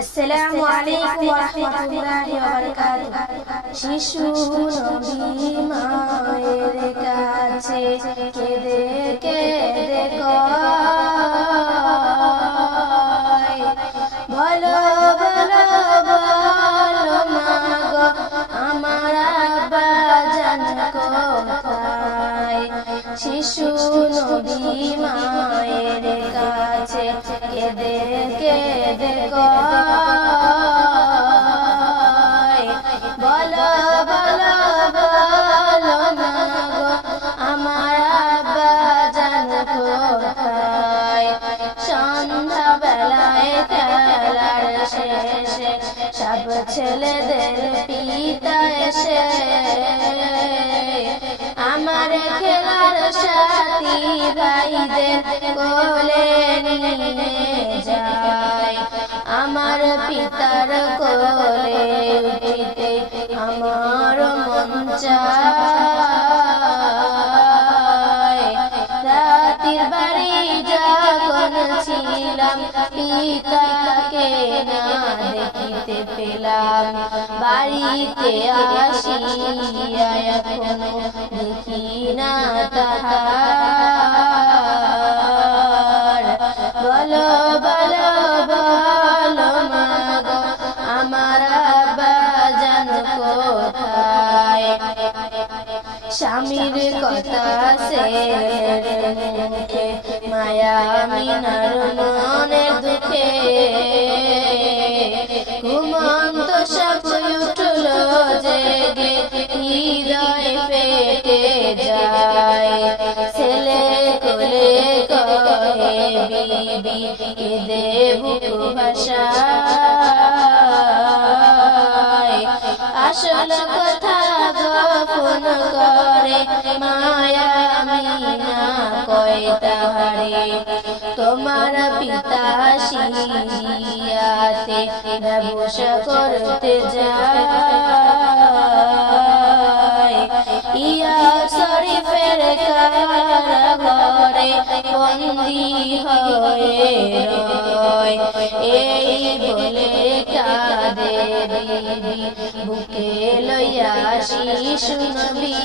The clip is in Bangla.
আসসালামু আলাইকুম ওয়া রাহমাতুল্লাহি ওয়া বারাকাতুহু। শিশু নবী মায়ের কাছে কেঁদে কেঁদে কয়, বলো বলো বলো মাগো আমার আব্বা জান কোথায়। শিশু নবী মায়ের কাছে কেঁদে কেঁদে কয়, বলো বলো বলো মাগো আমার আব্বা জান কোথায়। সন্ধ্যা বেলায় খেলার শেষে সব ছেলেদের পিতা এসে আমার খেলার সাথী ভাইদের কোলে নিয়ে যায়। আমার পিতার কোলে উঠিতে আমার মন চায়। রাতের বাড়ি যখন ছিলাম পিতাকে না দেখিতে পেলাম, বাড়িতে আসিয়া এখনো দেখি না তাহার। বলো বলো বলো মাগো আমার আব্বা জান কোথায়। স্বামীর কথা ছেলের মুখে, মায়া মিনার মনের দুঃখে ঘুমন্ত সাপ উঠল জেগে হৃদয় পেটে যায়। ছেলে কোলে কহে বিবি কেঁদে বুক ভাষায়। আসল কথা গোপন করে মায়া মিনা কয় তাহারে, তোমার পিতা সিরিয়াতে ব্যবসা করতে যায়। ইয়া শরীফের কারাগারে বন্দী হয়ে রয়। এই বলে কাঁদে বিবি বুকে লইয়া শিশু নবী।